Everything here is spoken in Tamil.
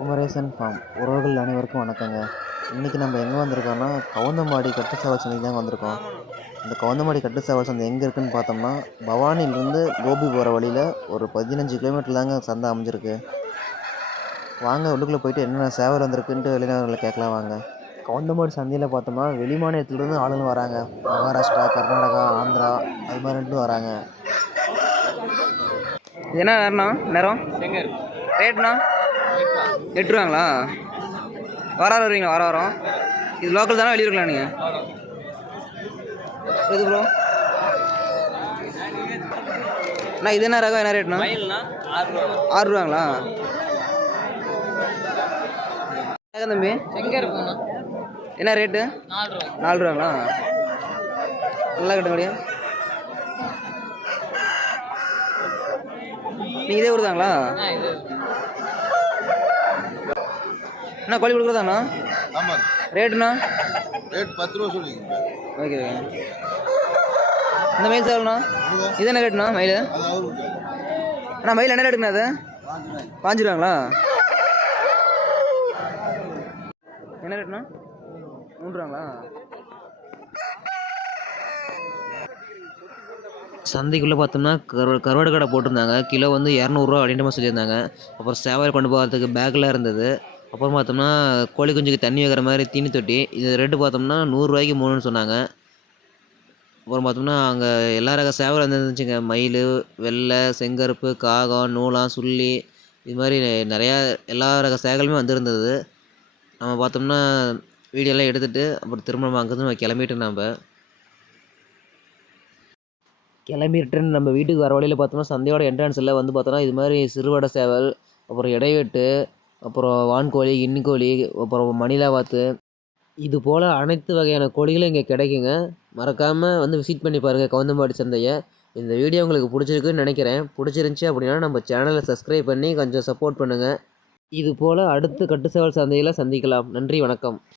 குமரேசன் ஃபார்ம் உறவுகள் அனைவருக்கும் வணக்கங்க. இன்றைக்கி நம்ம எங்கே வந்திருக்கோம்னா கவுந்தம்பாடி கட்டு சேவல் சந்தைக்கு தாங்க வந்திருக்கோம். இந்த கவுந்தம்பாடி கட்டு சேவல் சந்தை எங்கே இருக்குதுன்னு பார்த்தோம்னா பவானியிலேருந்து கோபி போகிற வழியில் ஒரு பதினஞ்சு கிலோமீட்டர் தாங்க சந்தை அமைஞ்சிருக்கு. வாங்க உள்ளுக்குள்ளே போயிட்டு என்னென்ன சேவல் வந்திருக்குன்ட்டு வெளிநாடுகளை கேட்கலாம் வாங்க. கவுந்தம்பாடி சந்தையில் பார்த்தோம்னா வெளி மாநிலத்துலேருந்து ஆளுங்க வராங்க. மகாராஷ்டிரா கர்நாடகா ஆந்திரா அது மாதிரிட்டு வராங்க. இது என்ன நேரம்ண்ணா? நேரம்? ரேட்ண்ணா? எட்டு ரூபாங்களா வார வாரம் வருவீங்களா? வார வாரம். இது லோக்கல் தானே வெளியே இருக்கலாம் நீங்கள் எது ப்ரோ அண்ணா இது என்ன ரகம்? என்ன ரேட்ண்ணா ஆறு ரூபாங்களா தம்பி? என்ன ரேட்டு நாலு ரூபாங்களா நல்லா கட்ட முடியும் நீங்கள் இதே கொடுத்தாங்களா அண்ணா கோழி கொடுக்குறதாண்ணா? ஆமாம் ரேட்டுண்ணா? ரேட் பத்து ரூபா சொல்லிங்க ஓகே ஓகே இந்த மயில் சேவல்ண்ணா? இது என்ன ரேட்டுண்ணா மயில்? அண்ணா மயில் என்ன ரேட்டுங்கண்ணா அது? பாஞ்சு ரூபாங்களா என்ன ரேட்டுண்ணா? மூன்று ரூபாங்களா சந்தைக்குள்ளே பார்த்தோம்னா கருவ கருவாடு கடை போட்டிருந்தாங்க. கிலோ வந்து இரநூறுவா அப்படின்ற மாதிரி சொல்லியிருந்தாங்க. அப்புறம் சேவல் கொண்டு போகிறதுக்கு பேக்கில் இருந்தது. அப்புறம் பார்த்தோம்னா கோழி குஞ்சுக்கு தண்ணி வைக்கிற மாதிரி தீனி தொட்டி இது ரேட்டு பார்த்தோம்னா நூறுரூவாய்க்கு மூணுன்னு சொன்னாங்க. அப்புறம் பார்த்தோம்னா அங்கே எல்லா ரக சேவல் இருந்துச்சுங்க. மயில் வெள்ளை செங்கருப்பு காகம் நூலாம் சுள்ளி இது மாதிரி நிறையா எல்லா ரக சேகலுமே வந்திருந்தது. நம்ம பார்த்தோம்னா வீடியோலாம் எடுத்துகிட்டு அப்புறம் திரும்ப நம்ம அங்கேருந்து கிளம்பிட்டோம் கிளம்பிட்டு நம்ம கிளம்பி ரிட்டர்ன் நம்ம வீட்டுக்கு வர வழியில் பார்த்தோம்னா சந்தையோட என்ட்ரன்ஸில் வந்து பார்த்தோம்னா இது மாதிரி சிறுவடை சேவல் அப்புறம் இடைவெட்டு அப்புறம் வான்கோழி கின்னிக்கோழி அப்புறம் மணிலா வாத்து இது போல் அனைத்து வகையான கோழிகளும் இங்கே கிடைக்குங்க. மறக்காமல் வந்து விசிட் பண்ணி பாருங்கள் கவுந்தம்பாடி சந்தையை. இந்த வீடியோ உங்களுக்கு பிடிச்சிருக்குன்னு நினைக்கிறேன். பிடிச்சிருந்துச்சி அப்படின்னா நம்ம சேனலை சப்ஸ்கிரைப் பண்ணி கொஞ்சம் சப்போர்ட் பண்ணுங்கள் இது போல் அடுத்து கட்டு சேவல் சந்தையில் சந்திக்கலாம். நன்றி வணக்கம்.